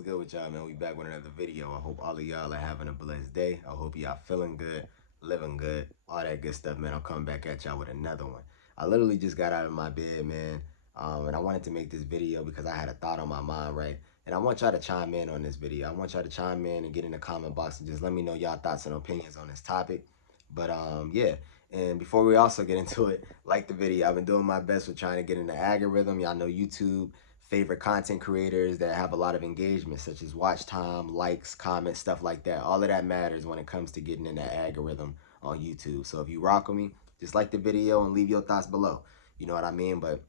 What's good with y'all, man? We back with another video. I hope all of y'all are having a blessed day. I hope y'all feeling good, living good, all that good stuff, man. I'm coming back at y'all with another one. I literally just got out of my bed, man, and I wanted to make this video because I had a thought on my mind, right? And I want y'all to chime in on this video. I want y'all to chime in and get in the comment box and just let me know y'all thoughts and opinions on this topic. But yeah. And before we also get into it, like the video. I've been doing my best with trying to get in the algorithm. Y'all know YouTube favorite content creators that have a lot of engagement, such as watch time, likes, comments, stuff like that. All of that matters when it comes to getting in that algorithm on YouTube. So if you rock with me, just like the video and leave your thoughts below. You know what I mean? But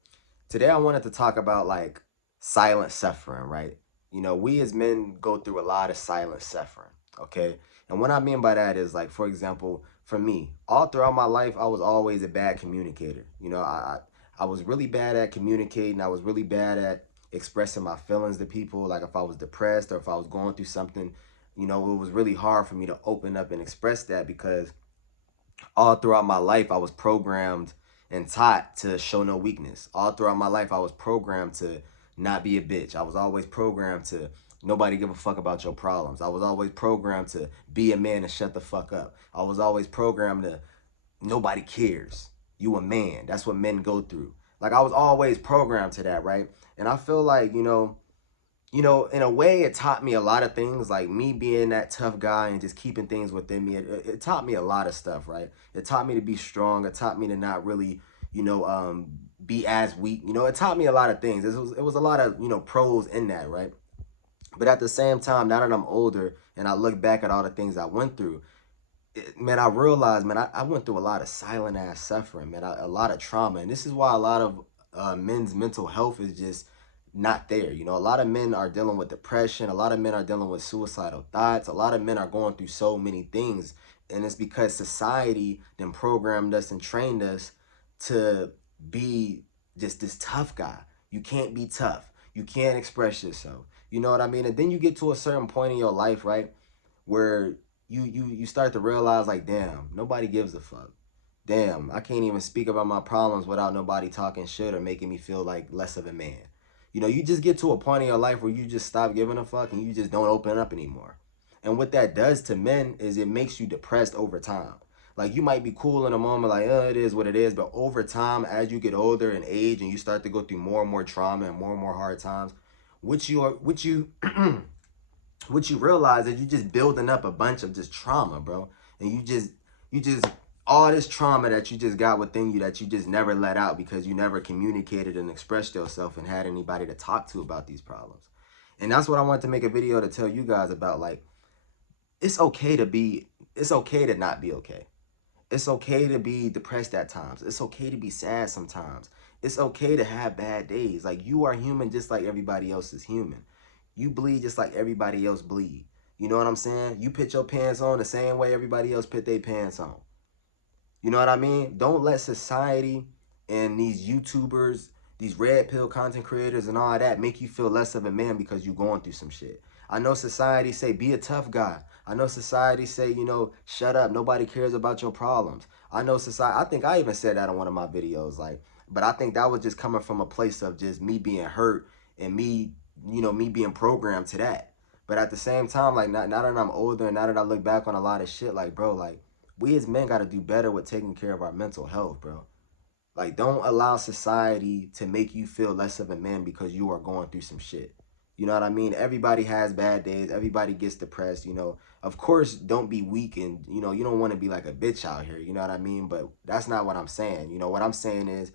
today I wanted to talk about like silent suffering, right? You know, we as men go through a lot of silent suffering, okay? And what I mean by that is like, for example, for me, all throughout my life, I was always a bad communicator. You know, I was really bad at communicating. I was really bad at expressing my feelings to people. Like if I was depressed or if I was going through something, you know, it was really hard for me to open up and express that because all throughout my life I was programmed and taught to show no weakness. All throughout my life I was programmed to not be a bitch. I was always programmed to nobody give a fuck about your problems. I was always programmed to be a man and shut the fuck up. I was always programmed to nobody cares. You a man. That's what men go through. Like I was always programmed to that, right? And I feel like, in a way, it taught me a lot of things, like me being that tough guy and just keeping things within me. It taught me a lot of stuff, right? It taught me to be strong. It taught me to not really, be as weak. You know, it taught me a lot of things. It was a lot of, pros in that, right? But at the same time, now that I'm older and I look back at all the things I went through, man, I realized, man, I went through a lot of silent ass suffering, man, a lot of trauma. And this is why a lot of men's mental health is just not there. You know, a lot of men are dealing with depression. A lot of men are dealing with suicidal thoughts. A lot of men are going through so many things. And it's because society then programmed us and trained us to be just this tough guy. You can't be tough. You can't express yourself. You know what I mean? And then you get to a certain point in your life, right? Where you start to realize like, damn, nobody gives a fuck. Damn, I can't even speak about my problems without nobody talking shit or making me feel like less of a man. You know, you just get to a point in your life where you just stop giving a fuck and you just don't open up anymore. And what that does to men is it makes you depressed over time. Like you might be cool in a moment, like, it is what it is. But over time, as you get older and age and you start to go through more and more trauma and more hard times, which you what you realize is you just building up a bunch of just trauma, bro. And you just all this trauma that you just got within you that you just never let out because you never communicated and expressed yourself and had anybody to talk to about these problems. And that's what I wanted to make a video to tell you guys about. Like, it's okay to not be okay. It's okay to be depressed at times. It's okay to be sad sometimes. It's okay to have bad days. Like, you are human just like everybody else is human. You bleed just like everybody else bleed. You know what I'm saying? You put your pants on the same way everybody else put their pants on. You know what I mean? Don't let society and these YouTubers, these red pill content creators and all that make you feel less of a man because you're going through some shit. I know society say, be a tough guy. I know society say, shut up. Nobody cares about your problems. I know society, I think I even said that on one of my videos, like, but I think that was just coming from a place of just me being hurt and me being programmed to that. But at the same time, like, now that I'm older and now that I look back on a lot of shit, like, bro, like, we as men got to do better with taking care of our mental health, bro. Like, don't allow society to make you feel less of a man because you are going through some shit. You know what I mean? Everybody has bad days. Everybody gets depressed, Of course, don't be weak and, you don't want to be like a bitch out here. You know what I mean? But that's not what I'm saying. What I'm saying is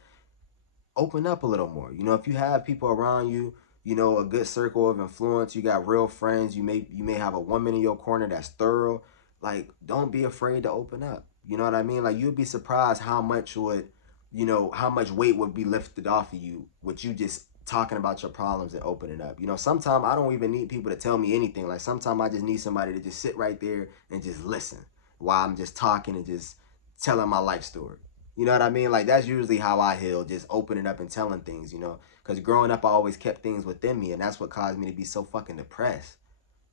open up a little more. If you have people around you, a good circle of influence, you got real friends, you may have a woman in your corner that's thorough. Like, don't be afraid to open up. You know what I mean? Like, you'd be surprised how much how much weight would be lifted off of you with you just talking about your problems and opening up. Sometimes I don't even need people to tell me anything. Like, sometimes I just need somebody to just sit right there and just listen while I'm just talking and just telling my life story. You know what I mean? Like, that's usually how I heal, just opening up and telling things, Because growing up, I always kept things within me, and that's what caused me to be so fucking depressed.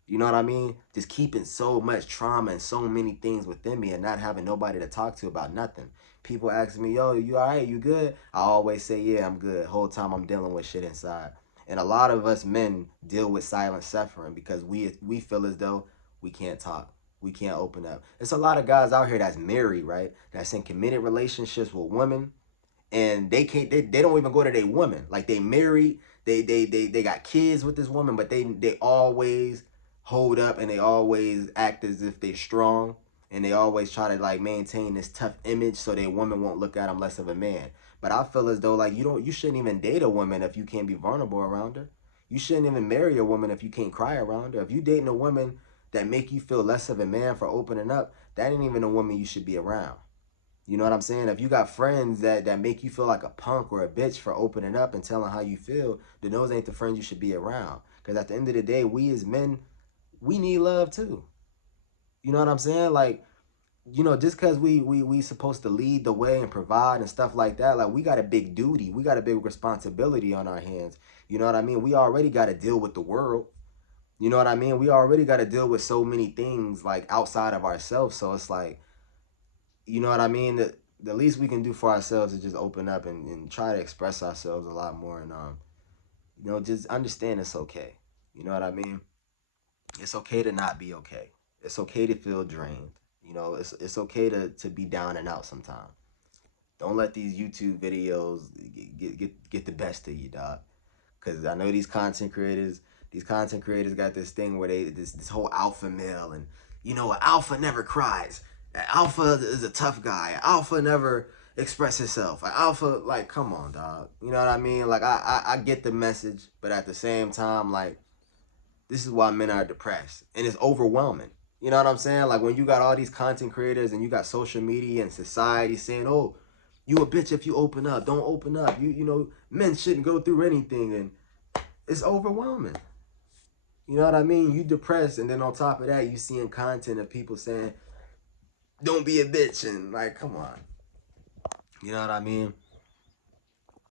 You know what I mean? Just keeping so much trauma and so many things within me and not having nobody to talk to about nothing. People ask me, yo, you all right? You good? I always say, yeah, I'm good. Whole time I'm dealing with shit inside. And a lot of us men deal with silent suffering because we feel as though we can't talk. We can't open up. There's a lot of guys out here that's married, right? That's in committed relationships with women, and they don't even go to their woman. Like they married, they got kids with this woman, but they always hold up and they always act as if they're strong, and they always try to like maintain this tough image so their woman won't look at them less of a man. But I feel as though like you shouldn't even date a woman if you can't be vulnerable around her. You shouldn't even marry a woman if you can't cry around her. If you dating a woman that make you feel less of a man for opening up, that ain't even a woman you should be around. You know what I'm saying? If you got friends that make you feel like a punk or a bitch for opening up and telling how you feel, then those ain't the friends you should be around. Because at the end of the day, we as men, we need love too. You know what I'm saying? Like, just because we supposed to lead the way and provide and stuff like that, like we got a big duty. We got a big responsibility on our hands. You know what I mean? We already got to deal with the world. You know what I mean? We already got to deal with so many things like outside of ourselves. So it's like, you know what I mean? The least we can do for ourselves is just open up and try to express ourselves a lot more and just understand it's okay. You know what I mean? It's okay to not be okay. It's okay to feel drained. It's okay to be down and out sometimes. Don't let these YouTube videos get the best of you, dog. Cause I know these content creators got this thing where this whole alpha male, and an alpha never cries. An alpha is a tough guy. An alpha never express himself. An alpha, like, come on, dog. You know what I mean? Like I get the message, but at the same time, like, this is why men are depressed. And it's overwhelming. You know what I'm saying? Like when you got all these content creators and you got social media and society saying, oh, you a bitch if you open up. Don't open up. Men shouldn't go through anything, and it's overwhelming. You know what I mean? You depressed, and then on top of that, you seeing content of people saying, "Don't be a bitch," and like, come on. You know what I mean?